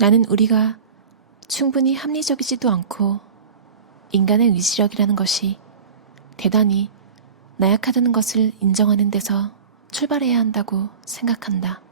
나는 우리가 충분히 합리적이지도 않고 인간의 의지력이라는 것이 대단히 나약하다는 것을 인정하는 데서 출발해야 한다고 생각한다.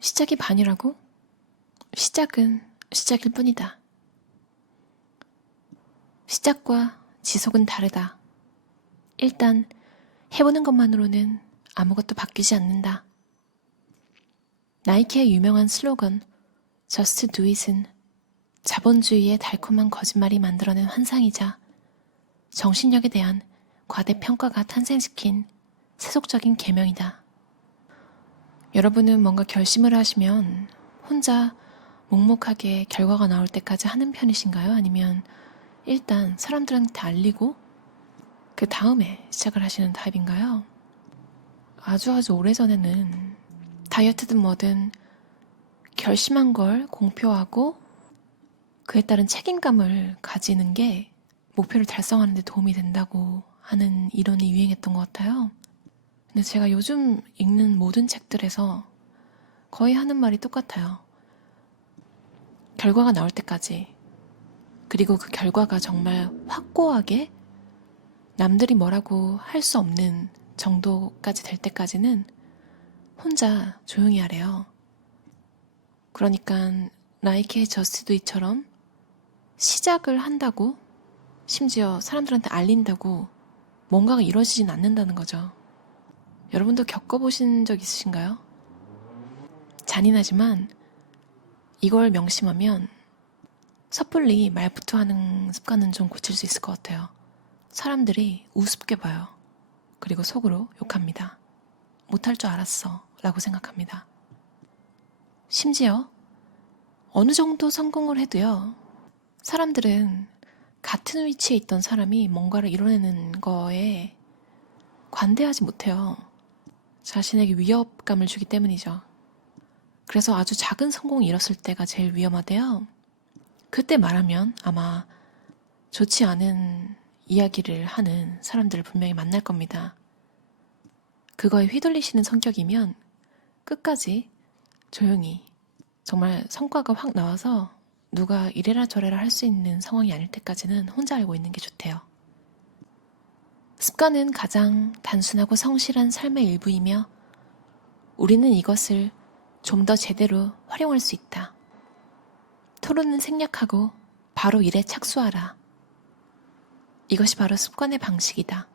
시작이 반이라고? 시작은 시작일 뿐이다. 시작과 지속은 다르다. 일단 해보는 것만으로는 아무것도 바뀌지 않는다. 나이키의 유명한 슬로건 Just Do It은 자본주의의 달콤한 거짓말이 만들어낸 환상이자 정신력에 대한 과대평가가 탄생시킨 세속적인 계명이다. 여러분은 뭔가 결심을 하시면 혼자 묵묵하게 결과가 나올 때까지 하는 편이신가요? 아니면 일단 사람들한테 알리고 그 다음에 시작을 하시는 타입인가요? 아주 오래전에는 다이어트든 뭐든 결심한 걸 공표하고 그에 따른 책임감을 가지는 게 목표를 달성하는 데 도움이 된다고 하는 이론이 유행했던 것 같아요. 근데 제가 요즘 읽는 모든 책들에서 거의 하는 말이 똑같아요. 결과가 나올 때까지, 그리고 그 결과가 정말 확고하게 남들이 뭐라고 할 수 없는 정도까지 될 때까지는 혼자 조용히 하래요. 그러니까 나이키의 저스트 두 잇처럼 시작을 한다고, 심지어 사람들한테 알린다고 뭔가가 이루어지진 않는다는 거죠. 여러분도 겪어보신 적 있으신가요? 잔인하지만 이걸 명심하면 섣불리 말부터 하는 습관은 좀 고칠 수 있을 것 같아요. 사람들이 우습게 봐요. 그리고 속으로 욕합니다. 못할 줄 알았어 라고 생각합니다. 심지어 어느 정도 성공을 해도요, 사람들은 같은 위치에 있던 사람이 뭔가를 이뤄내는 거에 관대하지 못해요. 자신에게 위협감을 주기 때문이죠. 그래서 아주 작은 성공을 이뤘을 때가 제일 위험하대요. 그때 말하면 아마 좋지 않은 이야기를 하는 사람들을 분명히 만날 겁니다. 그거에 휘둘리시는 성격이면 끝까지 조용히, 정말 성과가 확 나와서 누가 이래라 저래라 할 수 있는 상황이 아닐 때까지는 혼자 알고 있는 게 좋대요. 습관은 가장 단순하고 성실한 삶의 일부이며 우리는 이것을 좀 더 제대로 활용할 수 있다. 토론은 생략하고 바로 일에 착수하라. 이것이 바로 습관의 방식이다.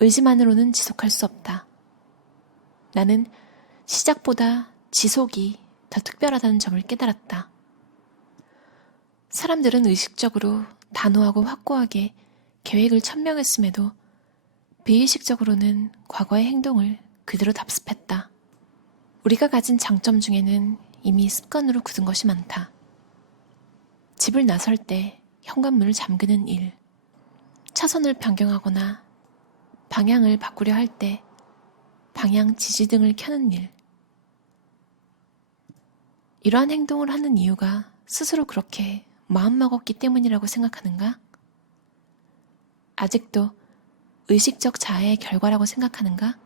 의지만으로는 지속할 수 없다. 나는 시작보다 지속이 더 특별하다는 점을 깨달았다. 사람들은 의식적으로 단호하고 확고하게 계획을 천명했음에도 비의식적으로는 과거의 행동을 그대로 답습했다. 우리가 가진 장점 중에는 이미 습관으로 굳은 것이 많다. 집을 나설 때 현관문을 잠그는 일, 차선을 변경하거나 방향을 바꾸려 할 때 방향 지지등을 켜는 일. 이러한 행동을 하는 이유가 스스로 그렇게 마음먹었기 때문이라고 생각하는가? 아직도 의식적 자해의 결과라고 생각하는가?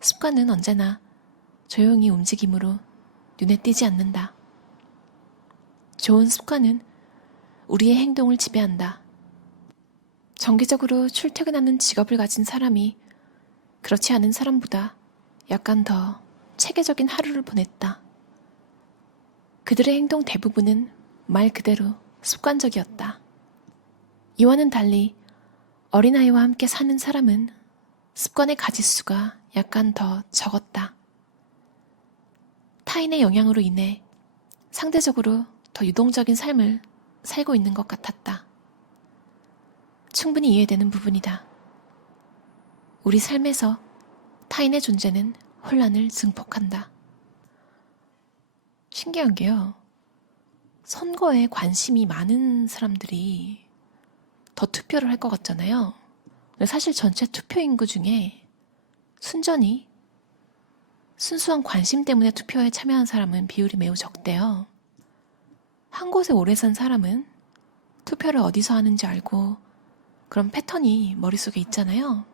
습관은 언제나 조용히 움직임으로 눈에 띄지 않는다. 좋은 습관은 우리의 행동을 지배한다. 정기적으로 출퇴근하는 직업을 가진 사람이 그렇지 않은 사람보다 약간 더 체계적인 하루를 보냈다. 그들의 행동 대부분은 말 그대로 습관적이었다. 이와는 달리 어린아이와 함께 사는 사람은 습관의 가짓수가 약간 더 적었다. 타인의 영향으로 인해 상대적으로 더 유동적인 삶을 살고 있는 것 같았다. 충분히 이해되는 부분이다. 우리 삶에서 타인의 존재는 혼란을 증폭한다. 신기한 게요, 선거에 관심이 많은 사람들이 더 투표를 할 것 같잖아요. 근데 사실 전체 투표 인구 중에 순전히 순수한 관심 때문에 투표에 참여한 사람은 비율이 매우 적대요. 한 곳에 오래 산 사람은 투표를 어디서 하는지 알고 그런 패턴이 머릿속에 있잖아요.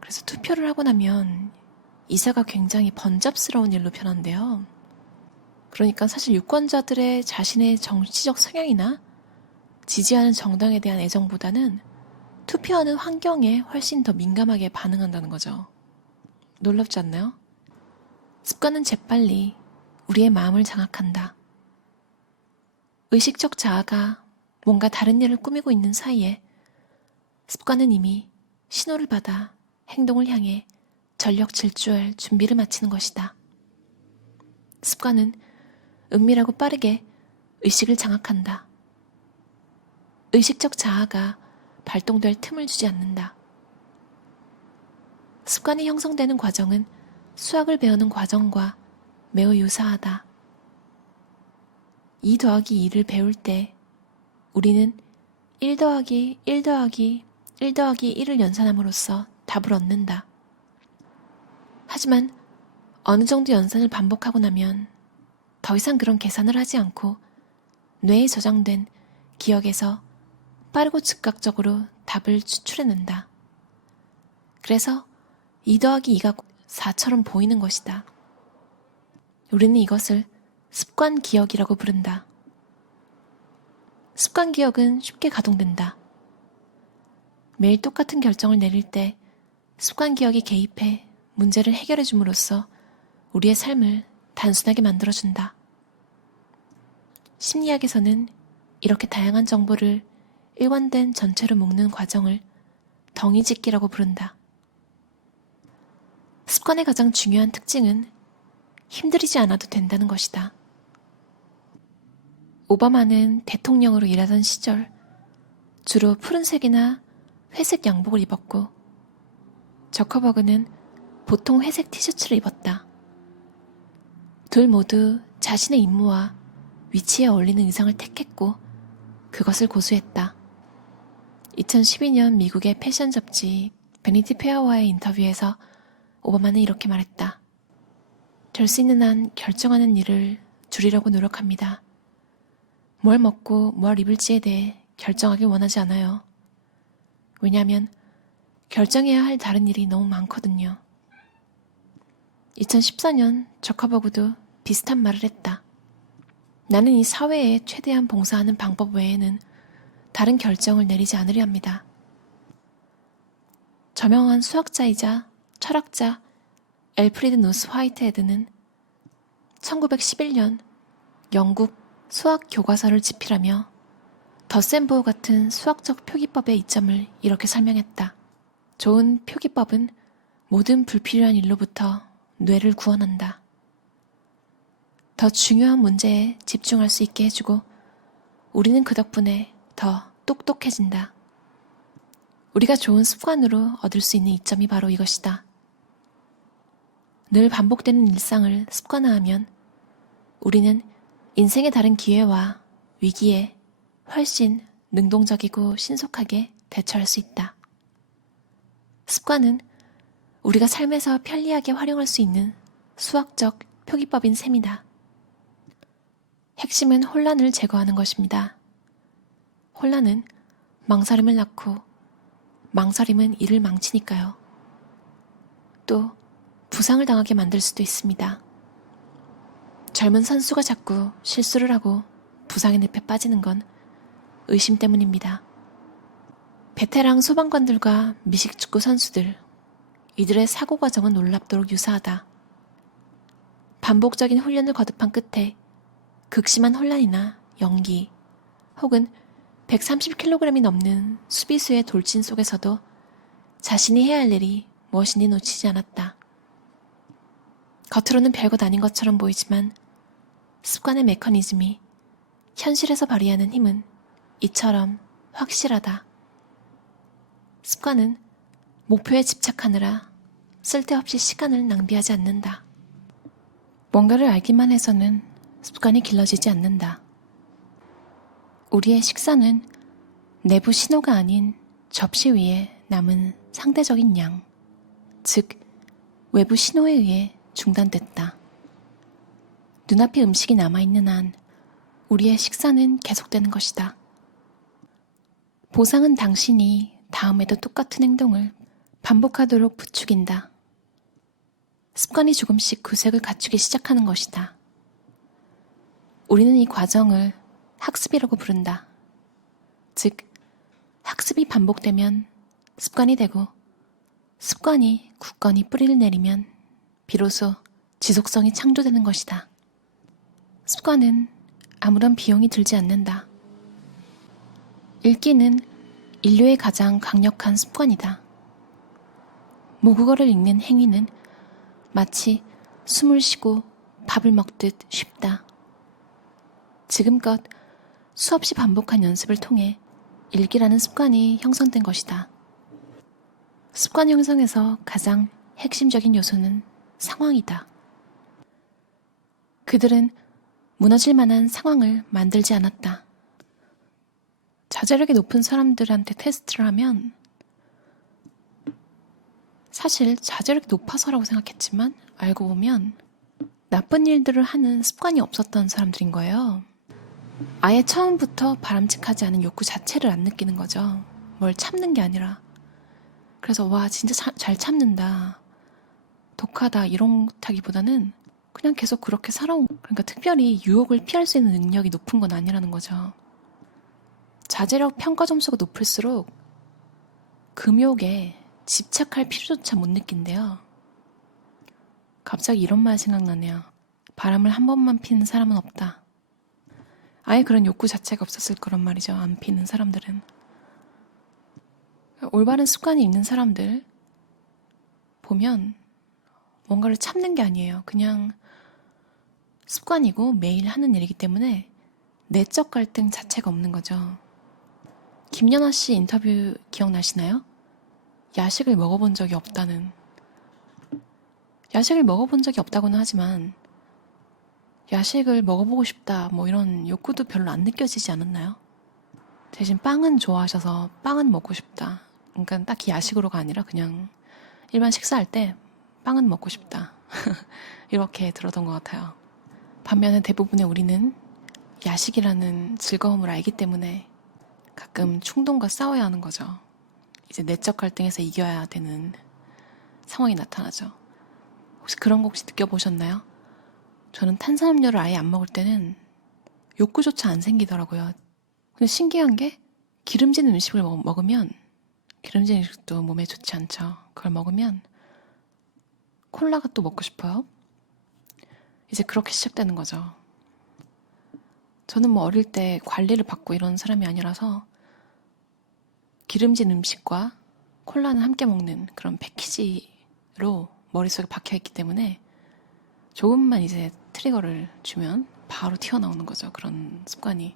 그래서 투표를 하고 나면 이사가 굉장히 번잡스러운 일로 변한대요. 그러니까 사실 유권자들의 자신의 정치적 성향이나 지지하는 정당에 대한 애정보다는 투표하는 환경에 훨씬 더 민감하게 반응한다는 거죠. 놀랍지 않나요? 습관은 재빨리 우리의 마음을 장악한다. 의식적 자아가 뭔가 다른 일을 꾸미고 있는 사이에 습관은 이미 신호를 받아 행동을 향해 전력 질주할 준비를 마치는 것이다. 습관은 은밀하고 빠르게 의식을 장악한다. 의식적 자아가 발동될 틈을 주지 않는다. 습관이 형성되는 과정은 수학을 배우는 과정과 매우 유사하다. 2 더하기 2를 배울 때 우리는 1 더하기 1 더하기 1 더하기 1을 연산함으로써 답을 얻는다. 하지만 어느 정도 연산을 반복하고 나면 더 이상 그런 계산을 하지 않고 뇌에 저장된 기억에서 빠르고 즉각적으로 답을 추출해낸다. 그래서 2 더하기 2가 4처럼 보이는 것이다. 우리는 이것을 습관 기억이라고 부른다. 습관 기억은 쉽게 가동된다. 매일 똑같은 결정을 내릴 때 습관 기억이 개입해 문제를 해결해 줌으로써 우리의 삶을 단순하게 만들어준다. 심리학에서는 이렇게 다양한 정보를 일관된 전체로 묶는 과정을 덩이짓기라고 부른다. 습관의 가장 중요한 특징은 힘들이지 않아도 된다는 것이다. 오바마는 대통령으로 일하던 시절 주로 푸른색이나 회색 양복을 입었고 저커버그는 보통 회색 티셔츠를 입었다. 둘 모두 자신의 임무와 위치에 어울리는 의상을 택했고 그것을 고수했다. 2012년 미국의 패션 잡지 베니티 페어와의 인터뷰에서 오바마는 이렇게 말했다. 될 수 있는 한 결정하는 일을 줄이려고 노력합니다. 뭘 먹고 뭘 입을지에 대해 결정하길 원하지 않아요. 왜냐하면 결정해야 할 다른 일이 너무 많거든요. 2014년 저커버그도 비슷한 말을 했다. 나는 이 사회에 최대한 봉사하는 방법 외에는 다른 결정을 내리지 않으려 합니다. 저명한 수학자이자 철학자 엘프리드 노스 화이트헤드는 1911년 영국 수학 교과서를 집필하며 더센보어 같은 수학적 표기법의 이점을 이렇게 설명했다. 좋은 표기법은 모든 불필요한 일로부터 뇌를 구원한다. 더 중요한 문제에 집중할 수 있게 해주고 우리는 그 덕분에 더 똑똑해진다. 우리가 좋은 습관으로 얻을 수 있는 이점이 바로 이것이다. 늘 반복되는 일상을 습관화하면 우리는 인생의 다른 기회와 위기에 훨씬 능동적이고 신속하게 대처할 수 있다. 습관은 우리가 삶에서 편리하게 활용할 수 있는 수학적 표기법인 셈이다. 핵심은 혼란을 제거하는 것입니다. 혼란은 망설임을 낳고 망설임은 일을 망치니까요. 또 부상을 당하게 만들 수도 있습니다. 젊은 선수가 자꾸 실수를 하고 부상의 늪에 빠지는 건 의심 때문입니다. 베테랑 소방관들과 미식축구 선수들, 이들의 사고 과정은 놀랍도록 유사하다. 반복적인 훈련을 거듭한 끝에 극심한 혼란이나 연기 혹은 130kg이 넘는 수비수의 돌진 속에서도 자신이 해야 할 일이 무엇인지 놓치지 않았다. 겉으로는 별것 아닌 것처럼 보이지만 습관의 메커니즘이 현실에서 발휘하는 힘은 이처럼 확실하다. 습관은 목표에 집착하느라 쓸데없이 시간을 낭비하지 않는다. 뭔가를 알기만 해서는 습관이 길러지지 않는다. 우리의 식사는 내부 신호가 아닌 접시 위에 남은 상대적인 양, 즉 외부 신호에 의해 중단됐다. 눈앞에 음식이 남아있는 한 우리의 식사는 계속되는 것이다. 보상은 당신이 다음에도 똑같은 행동을 반복하도록 부추긴다. 습관이 조금씩 구색을 갖추기 시작하는 것이다. 우리는 이 과정을 학습이라고 부른다. 즉, 학습이 반복되면 습관이 되고 습관이 굳건히 뿌리를 내리면 비로소 지속성이 창조되는 것이다. 습관은 아무런 비용이 들지 않는다. 읽기는 인류의 가장 강력한 습관이다. 모국어를 읽는 행위는 마치 숨을 쉬고 밥을 먹듯 쉽다. 지금껏 수없이 반복한 연습을 통해 읽기라는 습관이 형성된 것이다. 습관 형성에서 가장 핵심적인 요소는 상황이다. 그들은 무너질 만한 상황을 만들지 않았다. 자제력이 높은 사람들한테 테스트를 하면 사실 자제력이 높아서라고 생각했지만 알고 보면 나쁜 일들을 하는 습관이 없었던 사람들인 거예요. 아예 처음부터 바람직하지 않은 욕구 자체를 안 느끼는 거죠. 뭘 참는 게 아니라. 그래서 와 진짜 잘 참는다, 독하다 이렇다기보다는 그냥 계속 그렇게 살아온, 그러니까 특별히 유혹을 피할 수 있는 능력이 높은 건 아니라는 거죠. 자제력 평가 점수가 높을수록 금욕에 집착할 필요조차 못 느낀대요. 갑자기 이런 말 생각나네요. 바람을 한 번만 피는 사람은 없다. 아예 그런 욕구 자체가 없었을 거란 말이죠. 안 피는 사람들은. 올바른 습관이 있는 사람들 보면 뭔가를 참는 게 아니에요. 그냥 습관이고 매일 하는 일이기 때문에 내적 갈등 자체가 없는 거죠. 김연아 씨 인터뷰 기억나시나요? 야식을 먹어본 적이 없다는. 야식을 먹어본 적이 없다고는 하지만 야식을 먹어보고 싶다 뭐 이런 욕구도 별로 안 느껴지지 않았나요? 대신 빵은 좋아하셔서 빵은 먹고 싶다. 그러니까 딱히 야식으로가 아니라 그냥 일반 식사할 때 빵은 먹고 싶다. 이렇게 들었던 것 같아요. 반면에 대부분의 우리는 야식이라는 즐거움을 알기 때문에 가끔 충동과 싸워야 하는 거죠. 이제 내적 갈등에서 이겨야 되는 상황이 나타나죠. 혹시 그런 거 혹시 느껴보셨나요? 저는 탄산음료를 아예 안 먹을 때는 욕구조차 안 생기더라고요. 근데 신기한 게 기름진 음식을 먹으면, 기름진 음식도 몸에 좋지 않죠. 그걸 먹으면 콜라가 또 먹고 싶어요. 이제 그렇게 시작되는 거죠. 저는 뭐 어릴 때 관리를 받고 이런 사람이 아니라서 기름진 음식과 콜라는 함께 먹는 그런 패키지로 머릿속에 박혀있기 때문에 조금만 이제 트리거를 주면 바로 튀어나오는 거죠. 그런 습관이.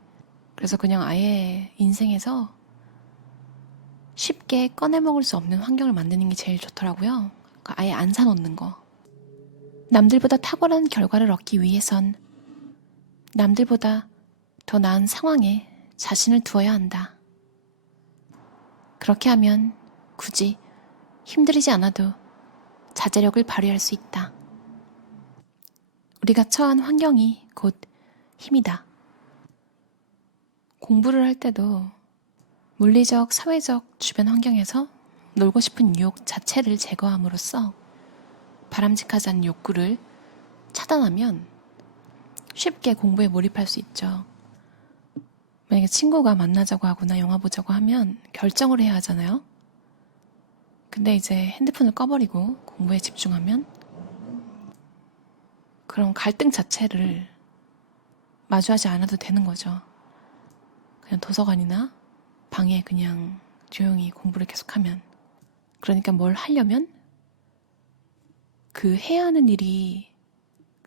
그래서 그냥 아예 인생에서 쉽게 꺼내 먹을 수 없는 환경을 만드는 게 제일 좋더라고요. 그러니까 아예 안 사놓는 거. 남들보다 탁월한 결과를 얻기 위해선 남들보다 더 나은 상황에 자신을 두어야 한다. 그렇게 하면 굳이 힘들이지 않아도 자제력을 발휘할 수 있다. 우리가 처한 환경이 곧 힘이다. 공부를 할 때도 물리적, 사회적 주변 환경에서 놀고 싶은 유혹 자체를 제거함으로써 바람직하지 않은 욕구를 차단하면 쉽게 공부에 몰입할 수 있죠. 만약에 친구가 만나자고 하거나 영화 보자고 하면 결정을 해야 하잖아요. 근데 이제 핸드폰을 꺼버리고 공부에 집중하면 그런 갈등 자체를 마주하지 않아도 되는 거죠. 그냥 도서관이나 방에 그냥 조용히 공부를 계속하면. 그러니까 뭘 하려면 그 해야 하는 일이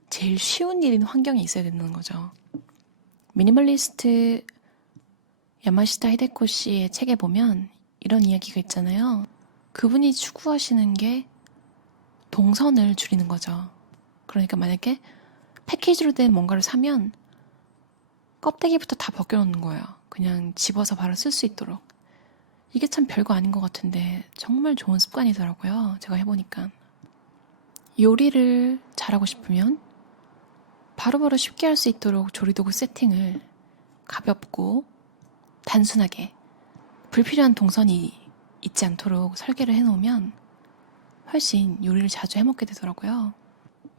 제일 쉬운 일인 환경에 있어야 되는 거죠. 미니멀리스트 야마시타 히데코 씨의 책에 보면 이런 이야기가 있잖아요. 그분이 추구하시는 게 동선을 줄이는 거죠. 그러니까 만약에 패키지로 된 뭔가를 사면 껍데기부터 다 벗겨놓는 거예요. 그냥 집어서 바로 쓸 수 있도록. 이게 참 별거 아닌 것 같은데 정말 좋은 습관이더라고요. 제가 해보니까. 요리를 잘하고 싶으면 바로바로 쉽게 할 수 있도록 조리도구 세팅을 가볍고 단순하게, 불필요한 동선이 있지 않도록 설계를 해놓으면 훨씬 요리를 자주 해먹게 되더라고요.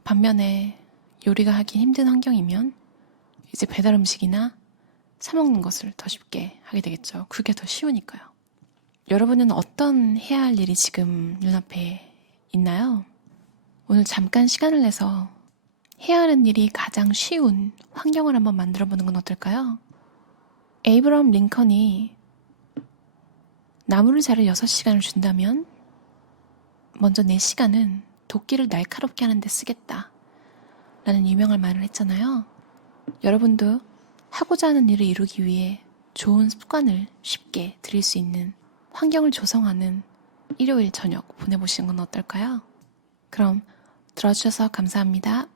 반면에 요리가 하기 힘든 환경이면 이제 배달 음식이나 사 먹는 것을 더 쉽게 하게 되겠죠. 그게 더 쉬우니까요. 여러분은 어떤 해야 할 일이 지금 눈앞에 있나요? 오늘 잠깐 시간을 내서 해야 하는 일이 가장 쉬운 환경을 한번 만들어 보는 건 어떨까요? 에이브러함 링컨이 나무를 자를 6시간을 준다면 먼저 4시간은 도끼를 날카롭게 하는 데 쓰겠다 라는 유명한 말을 했잖아요. 여러분도 하고자 하는 일을 이루기 위해 좋은 습관을 쉽게 들일 수 있는 환경을 조성하는 일요일 저녁 보내보시는 건 어떨까요? 그럼 들어주셔서 감사합니다.